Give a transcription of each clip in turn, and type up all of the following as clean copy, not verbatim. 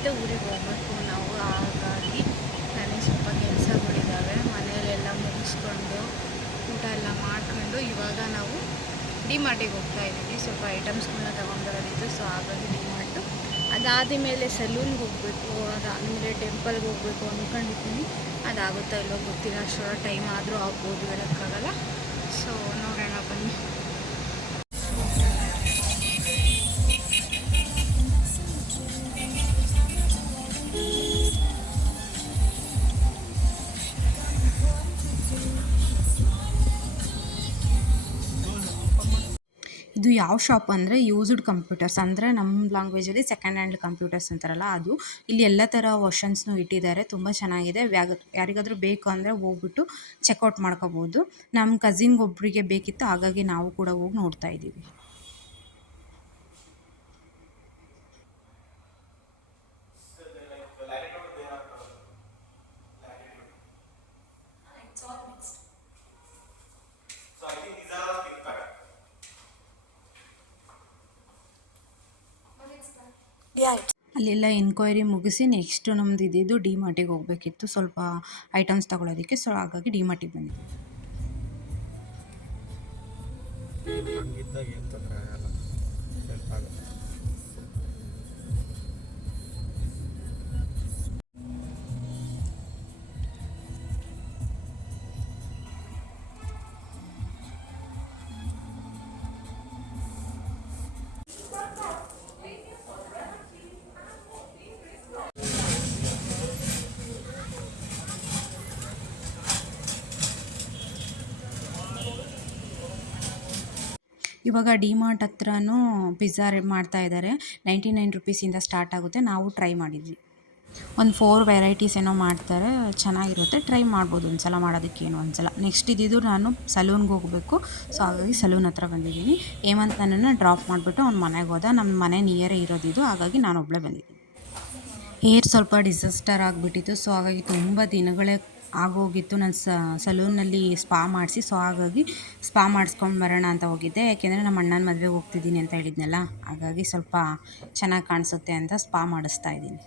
ಮತ್ತೆ ಊರಿಗೆ ಹೋಗ್ಬೇಕು ನಾವು. ಹಾಗಾಗಿ ನನಗೆ ಸ್ವಲ್ಪ ಕೆಲಸಗಳಿದ್ದಾವೆ. ಮನೆಯಲ್ಲೆಲ್ಲ ಮುಗಿಸ್ಕೊಂಡು ಊಟ ಎಲ್ಲ ಮಾಡ್ಕೊಂಡು ಇವಾಗ ನಾವು ಡಿಮಾರ್ಟಿಗೆ ಹೋಗ್ತಾ ಇದ್ದೀವಿ. ಸ್ವಲ್ಪ ಐಟಮ್ಸ್ಗಳನ್ನ ತೊಗೊಂಡ್ಬರೋದಿತ್ತು. ಸೊ ಹಾಗಾಗಿ ಡಿಮಾರ್ಟು, ಅದಾದ ಮೇಲೆ ಸಲೂನ್ಗೆ ಹೋಗಬೇಕು, ಅದಾದಮೇಲೆ ಟೆಂಪಲ್ಗೆ ಹೋಗಬೇಕು ಅಂದ್ಕೊಂಡಿದ್ದೀನಿ. ಅದಾಗುತ್ತಾ ಇಲ್ಲೋ ಗೊತ್ತಿಲ್ಲ. ಅಷ್ಟರ ಟೈಮ್ ಆದರೂ ಆಗ್ಬೋದು, ಹೇಳೋಕ್ಕಾಗಲ್ಲ. ಸೊ ನೋಡೋಣ ಬನ್ನಿ. ಇದು ಯಾವ ಶಾಪ್ ಅಂದರೆ ಯೂಸ್ಡ್ ಕಂಪ್ಯೂಟರ್ಸ್, ಅಂದರೆ ನಮ್ಮ ಲ್ಯಾಂಗ್ವೇಜಲ್ಲಿ ಸೆಕೆಂಡ್ ಹ್ಯಾಂಡ್ ಕಂಪ್ಯೂಟರ್ಸ್ ಅಂತಾರಲ್ಲ ಅದು. ಇಲ್ಲಿ ಎಲ್ಲ ಥರ ವರ್ಷನ್ಸ್ನೂ ಇಟ್ಟಿದ್ದಾರೆ. ತುಂಬ ಚೆನ್ನಾಗಿದೆ. ಯಾರಿಗಾದರೂ ಬೇಕು ಅಂದರೆ ಹೋಗ್ಬಿಟ್ಟು ಚೆಕ್ಔಟ್ ಮಾಡ್ಕೋಬೋದು. ನಮ್ಮ ಕಸಿನ್ಗೆ ಒಬ್ಬರಿಗೆ ಬೇಕಿತ್ತು, ಹಾಗಾಗಿ ನಾವು ಕೂಡ ಹೋಗಿ ನೋಡ್ತಾ ಇದ್ದೀವಿ. ಅಲ್ಲೆಲ್ಲ ಎನ್ಕ್ವೈರಿ ಮುಗಿಸಿ ನೆಕ್ಸ್ಟು ನಮ್ದು ಇದ್ದಿದ್ದು ಡಿಮಾರ್ಟಿಗೆ ಹೋಗಬೇಕಿತ್ತು, ಸ್ವಲ್ಪ ಐಟಮ್ಸ್ ತೊಗೊಳೋದಕ್ಕೆ. ಸೊ ಹಾಗಾಗಿ ಡಿಮಾರ್ಟಿಗೆ ಬಂದಿದ್ವಿ. ಇವಾಗ ಡಿಮಾರ್ಟ್ ಹತ್ರನೂ ಪಿಜ್ಜಾ ಮಾಡ್ತಾ ಇದ್ದಾರೆ. 99 ರುಪೀಸಿಂದ ಸ್ಟಾರ್ಟ್ ಆಗುತ್ತೆ. ನಾವು ಟ್ರೈ ಮಾಡಿದ್ವಿ. ಒಂದು 4 ವೆರೈಟೀಸ್ ಏನೋ ಮಾಡ್ತಾರೆ, ಚೆನ್ನಾಗಿರುತ್ತೆ. ಟ್ರೈ ಮಾಡ್ಬೋದು ಒಂದು ಸಲ, ಮಾಡೋದಕ್ಕೇನು ಒಂದ್ಸಲ. ನೆಕ್ಸ್ಟ್ ಇದ್ದಿದ್ದು ನಾನು ಸಲೂನ್ಗೆ ಹೋಗಬೇಕು. ಸೊ ಹಾಗಾಗಿ ಸಲೂನ್ ಹತ್ರ ಬಂದಿದ್ದೀನಿ. ಹೇಮಂತ್ ನನ್ನನ್ನು ಡ್ರಾಪ್ ಮಾಡಿಬಿಟ್ಟು ಅವ್ನ ಮನೆಗೆ ಹೋದ. ನಮ್ಮ ಮನೆ ನಿಯರೇ ಇರೋದಿದ್ದು, ಹಾಗಾಗಿ ನಾನು ಒಬ್ಬಳೇ ಬಂದಿದ್ದೀನಿ. ಹೇರ್ ಸ್ವಲ್ಪ ಡಿಸಾಸ್ಟರ್ ಆಗಿಬಿಟ್ಟಿತ್ತು. ಸೊ ಹಾಗಾಗಿ ತುಂಬ ದಿನಗಳೇ ಆಗೋಗಿತ್ತು. ನಾನು ಸಲೂನಲ್ಲಿ ಸ್ಪಾ ಮಾಡಿಸಿ. ಸೊ ಹಾಗಾಗಿ ಸ್ಪಾ ಮಾಡಿಸ್ಕೊಂಡು ಬರೋಣ ಅಂತ ಹೋಗಿದ್ದೆ. ಯಾಕೆಂದರೆ ನಮ್ಮ ಅಣ್ಣನ ಮದುವೆಗೆ ಹೋಗ್ತಿದ್ದೀನಿ ಅಂತ ಹೇಳಿದ್ನಲ್ಲ, ಹಾಗಾಗಿ ಸ್ವಲ್ಪ ಚೆನ್ನಾಗಿ ಕಾಣಿಸುತ್ತೆ ಅಂತ ಸ್ಪಾ ಮಾಡಿಸ್ತಾ ಇದ್ದೀನಿ.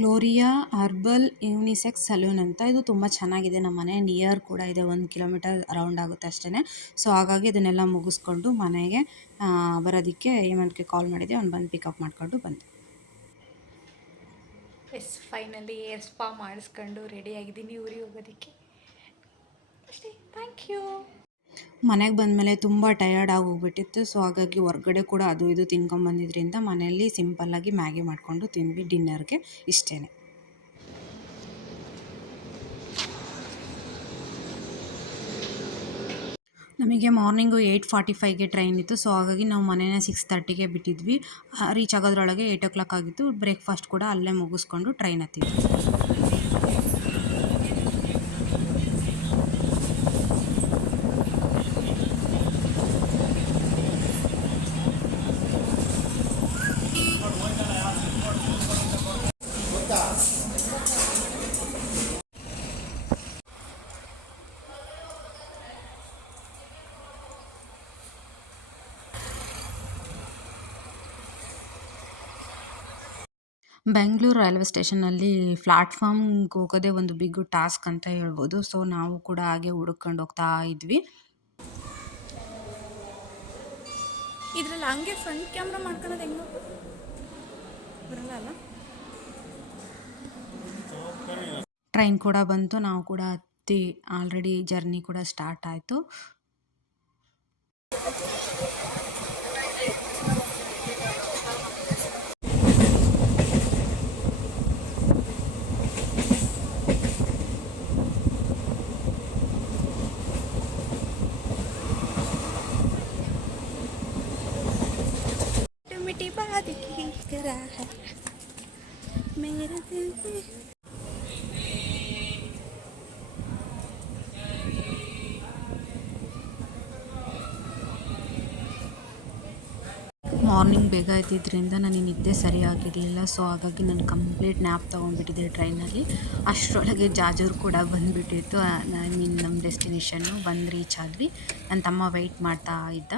ಗ್ಲೋರಿಯಾ ಹರ್ಬಲ್ ಯೂನಿಸೆಕ್ಸ್ ಸಲೂನ್ ಅಂತ. ಇದು ತುಂಬ ಚೆನ್ನಾಗಿದೆ. ನಮ್ಮ ಮನೆ ನಿಯರ್ ಕೂಡ ಇದೆ, 1 ಕಿಲೋಮೀಟರ್ ಅರೌಂಡ್ ಆಗುತ್ತೆ ಅಷ್ಟೇ. ಸೊ ಹಾಗಾಗಿ ಅದನ್ನೆಲ್ಲ ಮುಗಿಸ್ಕೊಂಡು ಮನೆಗೆ ಬರೋದಕ್ಕೆ ಹೇಮಂತ್ಗೆ ಕಾಲ್ ಮಾಡಿದ್ದೆ. ಅವ್ನು ಬಂದು ಪಿಕಪ್ ಮಾಡಿಕೊಂಡು ಬಂದೆ. ಫೈನಲಿ ಏರ್ ಸ್ಪಾ ಮಾಡಿಸ್ಕೊಂಡು ರೆಡಿಯಾಗಿದ್ದೀನಿ ಊರಿಗೆ ಹೋಗೋದಕ್ಕೆ ಅಷ್ಟೇ. Thank you. ಮನೆಗೆ ಬಂದಮೇಲೆ ತುಂಬ ಟಯರ್ಡ್ ಆಗೋಗ್ಬಿಟ್ಟಿತ್ತು. ಸೊ ಹಾಗಾಗಿ ಹೊರ್ಗಡೆ ಕೂಡ ಅದು ಇದು ತಿನ್ಕೊಂಬಂದಿದ್ರಿಂದ ಮನೆಯಲ್ಲಿ ಸಿಂಪಲ್ಲಾಗಿ ಮ್ಯಾಗಿ ಮಾಡಿಕೊಂಡು ತಿಂದ್ವಿ ಡಿನ್ನರ್ಗೆ. ಇಷ್ಟೇ. ನಮಗೆ ಮಾರ್ನಿಂಗು 8:45ಗೆ ಟ್ರೈನ್ ಇತ್ತು. ಸೊ ಹಾಗಾಗಿ ನಾವು ಮನೇನ 6:30ಗೆ ಬಿಟ್ಟಿದ್ವಿ. ರೀಚ್ ಆಗೋದ್ರೊಳಗೆ 8 o'clock ಆಗಿತ್ತು. ಬ್ರೇಕ್ಫಾಸ್ಟ್ ಕೂಡ ಅಲ್ಲೇ ಮುಗಿಸ್ಕೊಂಡು ಟ್ರೈನ್ ಹತ್ತಿದ್ವಿ. ಬೆಂಗಳೂರು ರೈಲ್ವೆ ಸ್ಟೇಷನಲ್ಲಿ ಪ್ಲಾಟ್ಫಾರ್ಮ್ಗೆ ಹೋಗೋದೇ ಒಂದು ಬಿಗ್ ಟಾಸ್ಕ್ ಅಂತ ಹೇಳ್ಬೋದು. ಸೊ ನಾವು ಕೂಡ ಹಾಗೆ ಹುಡುಕೊಂಡು ಹೋಗ್ತಾ ಇದ್ವಿ. ಇದರಲ್ಲಿ ಹಂಗೆ ಫ್ರಂಟ್ ಕ್ಯಾಮ್ರಾ ಮಾಡ್ಕೊಳ್ಳೋದು ಹೆಂಗೆ ಬರಲ್ಲ ಅಲ್ಲ. ಟ್ರೈನ್ ಕೂಡ ಬಂತು, ನಾವು ಕೂಡ ಹತ್ತಿ ಆಲ್ರೆಡಿ ಜರ್ನಿ ಕೂಡ ಸ್ಟಾರ್ಟ್ ಆಯಿತು. ಮಾರ್ನಿಂಗ್ ಬೇಗ ಎದ್ದಿದ್ದರಿಂದ ನನಗೆ ನಿದ್ದೆ ಸರಿಯಾಗಿರಲಿಲ್ಲ. ಸೊ ಹಾಗಾಗಿ ನಾನು ಕಂಪ್ಲೀಟ್ ನ್ಯಾಪ್ ತೊಗೊಂಡ್ಬಿಟ್ಟಿದ್ದೆ ಟ್ರೈನಲ್ಲಿ. ಅಷ್ಟರೊಳಗೆ ಜಾಜೂರು ಕೂಡ ಬಂದುಬಿಟ್ಟಿತ್ತು. ಐ ಮೀನ್ ನಮ್ಮ ಡೆಸ್ಟಿನೇಷನ್ನು ಬಂದು ರೀಚ್ ಆದ್ವಿ. ನನ್ನ ತಮ್ಮ ವೆಯ್ಟ್ ಮಾಡ್ತಾ ಇದ್ದ.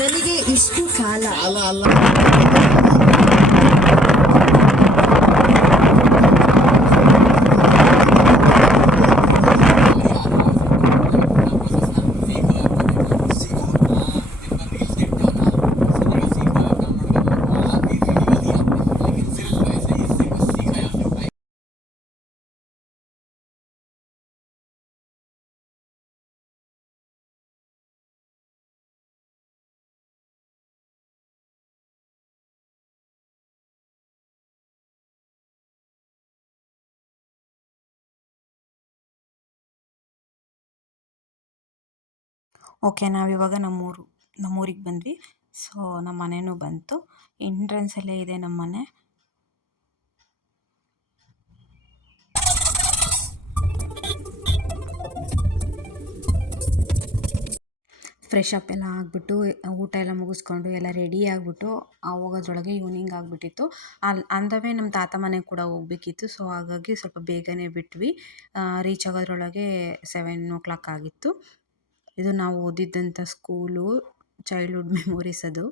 ನನಗೆ ಇಷ್ಟು ಕಾಲ ಅಲ್ಲ ಓಕೆ, ನಾವಿವಾಗ ನಮ್ಮೂರಿಗೆ ಬಂದ್ವಿ. ಸೊ ನಮ್ಮ ಮನೆಯೂ ಬಂತು. ಎಂಟ್ರೆನ್ಸಲ್ಲೇ ಇದೆ ನಮ್ಮ ಮನೆ. ಫ್ರೆಶ್ ಅಪ್ ಎಲ್ಲ ಆಗಿಬಿಟ್ಟು ಊಟ ಎಲ್ಲ ಮುಗಿಸ್ಕೊಂಡು ಎಲ್ಲ ರೆಡಿ ಆಗಿಬಿಟ್ಟು ಹೋಗೋದ್ರೊಳಗೆ ಈವ್ನಿಂಗ್ ಆಗಿಬಿಟ್ಟಿತ್ತು. ಆನ್ ದ ವೇ ನಮ್ಮ ತಾತ ಮನೆಗೆ ಕೂಡ ಹೋಗಬೇಕಿತ್ತು. ಸೊ ಹಾಗಾಗಿ ಸ್ವಲ್ಪ ಬೇಗನೆ ಬಿಟ್ವಿ. ರೀಚ್ ಆಗೋದ್ರೊಳಗೆ 7 ಆಗಿತ್ತು. ಇದು ನಾವು ಓದಿದ್ದಂಥ ಸ್ಕೂಲು, ಚೈಲ್ಡ್ಹುಡ್ ಮೆಮೊರೀಸ್ ಅದು.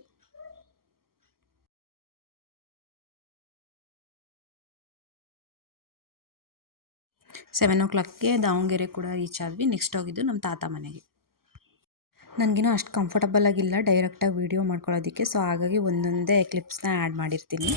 7 ದಾವಣಗೆರೆ ಕೂಡ ರೀಚ್ ಆದ್ವಿ. ನೆಕ್ಸ್ಟ್ ಹೋಗಿದ್ದು ನಮ್ಮ ತಾತ ಮನೆಗೆ. ನನಗಿನ್ನೂ ಅಷ್ಟು ಕಂಫರ್ಟಬಲ್ ಆಗಿಲ್ಲ ಡೈರೆಕ್ಟಾಗಿ ವೀಡಿಯೋ ಮಾಡ್ಕೊಳ್ಳೋದಕ್ಕೆ. ಸೊ ಹಾಗಾಗಿ ಒಂದೊಂದೇ ಕ್ಲಿಪ್ಸ್ನ ಆ್ಯಡ್ ಮಾಡಿರ್ತೀನಿ.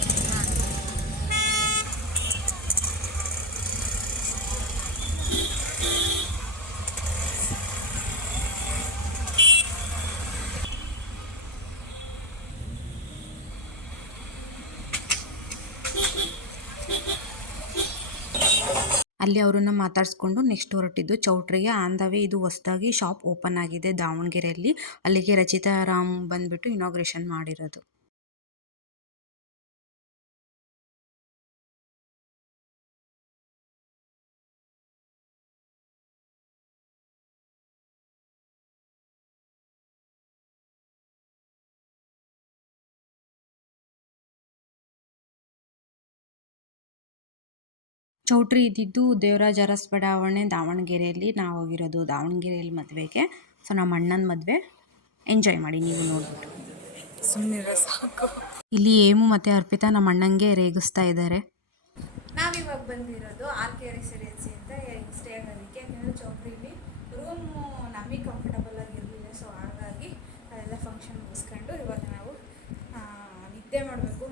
ಅಲ್ಲಿ ಅವರನ್ನು ಮಾತಾಡಿಸ್ಕೊಂಡು ನೆಕ್ಸ್ಟ್ ಹೊರಟಿದ್ದು ಚೌಟ್ರಿಗೆ. ಆನ್ ದ ವೇ ಇದು ಹೊಸದಾಗಿ ಶಾಪ್ ಓಪನ್ ಆಗಿದೆ ದಾವಣಗೆರೆಯಲ್ಲಿ. ಅಲ್ಲಿಗೆ ರಚಿತಾ ರಾಮ್ ಬಂದುಬಿಟ್ಟು ಇನಾಗ್ರೇಷನ್ ಮಾಡಿರೋದು. ಚೌಟ್ರಿ ಇದ್ದಿದ್ದು ದೇವರಾಜ ಅರಸ್ ಬಡಾವಣೆ ದಾವಣಗೆರೆಯಲ್ಲಿ. ನಾವು ಹೋಗಿರೋದು ದಾವಣಗೆರೆಯಲ್ಲಿ ಮದುವೆಗೆ. ಸೊ ನಮ್ಮ ಅಣ್ಣನ ಮದುವೆ. ಎಂಜಾಯ್ ಮಾಡಿ ನೀವು ನೋಡ್ಬಿಟ್ಟು. ಸುಮ್ಮನೆ ಸಾಕು. ಇಲ್ಲಿ ಹೇಮು ಮತ್ತು ಅರ್ಪಿತಾ ನಮ್ಮ ಅಣ್ಣಂಗೆ ರೇಗಿಸ್ತಾ ಇದ್ದಾರೆ. ನಾವಿವಾಗ ಬಂದಿರೋದು RK ರೆಸಿಡೆನ್ಸಿ ಅಂತ ಸ್ಟೇ ಆಗೋದಕ್ಕೆ. ಯಾಕಂದರೆ ಚೌಟ್ರಿಲಿ ರೂಮು ನಮಗೆ ಕಂಫರ್ಟಬಲ್ ಆಗಿರಲಿಲ್ಲ. ಸೊ ಹಾಗಾಗಿ ಅದೆಲ್ಲ ಫಂಕ್ಷನ್ ಮುಗಿಸ್ಕೊಂಡು ಇವಾಗ ನಾವು ನಿದ್ದೆ ಮಾಡಬೇಕು.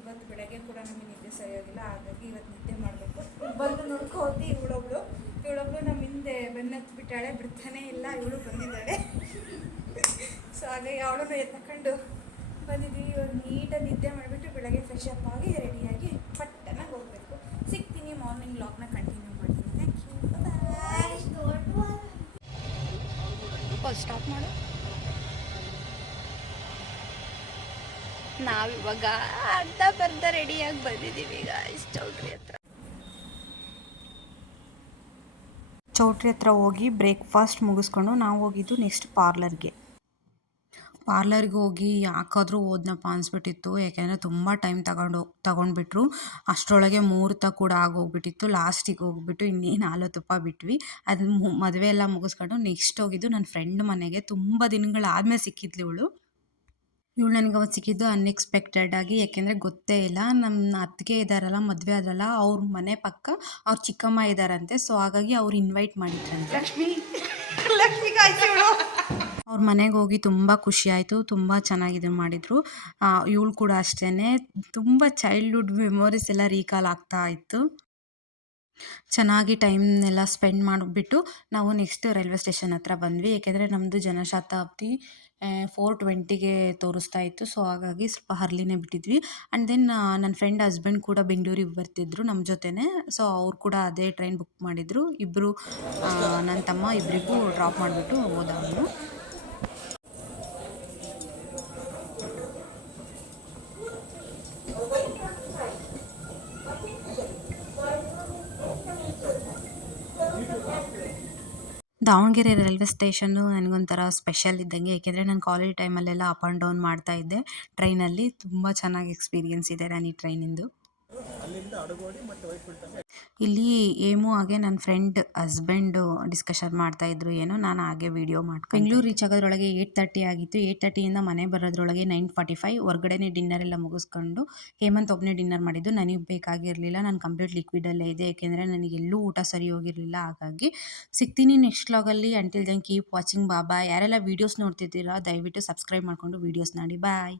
ಇವತ್ತು ಬೆಳಗ್ಗೆ ಕೂಡ ನಮಗೆ ನಿದ್ದೆ ಸರಿಯಾಗಿಲ್ಲ. ಹಾಗಾಗಿ ಇವತ್ತು ನಿದ್ದೆ ಮಾಡಬೇಕು. ಬಂದು ನೋಡ್ಕೋತಿ ಇವಳೊಬ್ಳು ನಮ್ಮ ಹಿಂದೆ ಬೆನ್ನತ್ತು ಬಿಟ್ಟಾಳೆ, ಬಿಡ್ತಾನೆ ಇಲ್ಲ. ಇವಳು ಬಂದಿದ್ದಾಳೆ. ಸೊ ಹಾಗಾಗಿ ಅವಳನ್ನು ಎತ್ಕೊಂಡು ಬಂದಿದ್ದೀವಿ. ಇವಾಗ ನೀಟಾಗಿ ನಿದ್ದೆ ಮಾಡಿಬಿಟ್ಟು ಬೆಳಗ್ಗೆ ಫ್ರೆಶ್ ಅಪ್ ಆಗಿ ರೆಡಿಯಾಗಿ ಪಟ್ಟನಾಗಿ ಹೋಗಬೇಕು. ಸಿಗ್ತೀನಿ, ಮಾರ್ನಿಂಗ್ ವ್ಲಾಗ್ನ ಕಂಟಿನ್ಯೂ ಮಾಡ್ತೀನಿ. Thank you. ಸ್ಟಾಪ್ ಮಾಡು. ನಾವಿವಾಗ ಅರ್ಧ ರೆಡಿಯಾಗಿ ಬಂದಿದ್ದೀವಿ ಈಗ ಚೌಟ್ರಿ ಹತ್ರ ಹೋಗಿ ಬ್ರೇಕ್ಫಾಸ್ಟ್ ಮುಗಿಸ್ಕೊಂಡು ನಾವು ಹೋಗಿದ್ದು ನೆಕ್ಸ್ಟ್ ಪಾರ್ಲರ್ಗೆ ಹೋಗಿ ಯಾಕಾದರೂ ಹೋದ್ನಪ್ಪ ಅನಿಸ್ಬಿಟ್ಟಿತ್ತು. ಯಾಕೆಂದರೆ ತುಂಬ ಟೈಮ್ ತಗೊಂಡ್ಬಿಟ್ರು. ಅಷ್ಟರೊಳಗೆ ಮುಹೂರ್ತ ಕೂಡ ಆಗೋಗ್ಬಿಟ್ಟಿತ್ತು. ಲಾಸ್ಟಿಗೆ ಹೋಗ್ಬಿಟ್ಟು ಇನ್ನೇನು 4 ತುಪ್ಪ ಬಿಟ್ವಿ. ಅದು ಮದುವೆ ಎಲ್ಲ ಮುಗಿಸ್ಕೊಂಡು ನೆಕ್ಸ್ಟ್ ಹೋಗಿದ್ದು ನನ್ನ ಫ್ರೆಂಡ್ ಮನೆಗೆ. ತುಂಬ ದಿನಗಳಾದ್ಮೇಲೆ ಸಿಕ್ಕಿದ್ಲು ಇವಳು ನನಗೆ ಅವತ್ತು ಸಿಕ್ಕಿದ್ದು ಅನ್ಎಕ್ಸ್ಪೆಕ್ಟೆಡ್ ಆಗಿ. ಯಾಕೆಂದರೆ ಗೊತ್ತೇ ಇಲ್ಲ. ನಮ್ಮ ಅತ್ತಿಗೆ ಇದ್ದಾರಲ್ಲ, ಮದುವೆ ಆದ್ರಲ್ಲ, ಅವ್ರ ಮನೆ ಪಕ್ಕ ಅವ್ರ ಚಿಕ್ಕಮ್ಮ ಇದ್ದಾರಂತೆ. ಸೊ ಹಾಗಾಗಿ ಅವ್ರು ಇನ್ವೈಟ್ ಮಾಡಿದ್ರಂತೆ. ಅವ್ರ ಮನೆಗೆ ಹೋಗಿ ತುಂಬ ಖುಷಿ ಆಯಿತು. ತುಂಬ ಚೆನ್ನಾಗಿದೆ ಮಾಡಿದರು. ಇವಳು ಕೂಡ ಅಷ್ಟೇ. ತುಂಬ ಚೈಲ್ಡ್ಹುಡ್ ಮೆಮೊರೀಸ್ ಎಲ್ಲ ರೀಕಾಲ್ ಆಗ್ತಾ ಇತ್ತು. ಚೆನ್ನಾಗಿ ಟೈಮ್ನೆಲ್ಲ ಸ್ಪೆಂಡ್ ಮಾಡಿಬಿಟ್ಟು ನಾವು ನೆಕ್ಸ್ಟ್ ರೈಲ್ವೆ ಸ್ಟೇಷನ್ ಹತ್ರ ಬಂದ್ವಿ. ಏಕೆಂದರೆ ನಮ್ಮದು ಜನಶತಾಬ್ದಿ 4:20ಗೆ ತೋರಿಸ್ತಾ ಇತ್ತು. ಸೊ ಹಾಗಾಗಿ ಸ್ವಲ್ಪ ಅರ್ಲಿನೇ ಬಿಟ್ಟಿದ್ವಿ. ಆ್ಯಂಡ್ ದೆನ್ ನನ್ನ ಫ್ರೆಂಡ್ ಹಸ್ಬೆಂಡ್ ಕೂಡ ಬೆಂಗಳೂರಿಗೆ ಬರ್ತಿದ್ರು ನಮ್ಮ ಜೊತೆನೇ. ಸೊ ಅವ್ರು ಕೂಡ ಅದೇ ಟ್ರೈನ್ ಬುಕ್ ಮಾಡಿದರು. ಇಬ್ಬರು ನನ್ನ ತಮ್ಮ ಇಬ್ಬರಿಗೂ ಡ್ರಾಪ್ ಮಾಡಿಬಿಟ್ಟು ಹೋದ ಅವನು. ದಾವಣಗೆರೆ ರೈಲ್ವೆ ಸ್ಟೇಷನ್ನು ನನಗೊಂಥರ ಸ್ಪೆಷಲ್ ಇದ್ದಂಗೆ, ಏಕೆಂದರೆ ನಾನು ಕಾಲೇಜ್ ಟೈಮಲ್ಲೆಲ್ಲ ಅಪ್ ಆ್ಯಂಡ್ ಡೌನ್ ಮಾಡ್ತಾ ಇದ್ದೆ ಟ್ರೈನಲ್ಲಿ. ತುಂಬ ಚೆನ್ನಾಗಿ ಎಕ್ಸ್ಪೀರಿಯೆನ್ಸ್ ಇದೆ ನಾನು ಈ ಟ್ರೈನಿಂದು. ಇಲ್ಲಿ ಹೇಮು ಹಾಗೆ ನನ್ನ ಫ್ರೆಂಡ್ ಹಸ್ಬೆಂಡು ಡಿಸ್ಕಷನ್ ಮಾಡ್ತಾಯಿದ್ರು ಏನೋ, ನಾನು ಹಾಗೆ ವೀಡಿಯೋ ಮಾಡ್ಕೊಂಡು ಬೆಂಗಳೂರು ರೀಚ್ ಆಗೋದ್ರೊಳಗೆ 8:30 ಆಗಿತ್ತು. 8:30ಯಿಂದ ಮನೆ ಬರೋದ್ರೊಳಗೆ 9:45. ಹೊರಗಡೆನೇ ಡಿನ್ನರ್ ಎಲ್ಲ ಮುಗಿಸ್ಕೊಂಡು ಹೇಮಂತ್ ಒಬ್ಬನೇ ಡಿನ್ನರ್ ಮಾಡಿದ್ದು. ನನಗೆ ಬೇಕಾಗಿರಲಿಲ್ಲ, ನಾನು ಕಂಪ್ಲೀಟ್ ಲಿಕ್ವಿಡಲ್ಲೇ ಇದೆ, ಏಕೆಂದರೆ ನನಗೆಲ್ಲೂ ಊಟ ಸರಿ ಹೋಗಿರಲಿಲ್ಲ. ಹಾಗಾಗಿ ಸಿಗ್ತೀನಿ ನೆಕ್ಸ್ಟ್ ವ್ಲಾಗಲ್ಲಿ. Until then keep watching. Bye. ಯಾರೆಲ್ಲ ವೀಡಿಯೋಸ್ ನೋಡ್ತಿದ್ದೀರಾ ದಯವಿಟ್ಟು ಸಬ್ಸ್ಕ್ರೈಬ್ ಮಾಡಿಕೊಂಡು ವೀಡಿಯೋಸ್ ನೋಡಿ. ಬಾಯ್.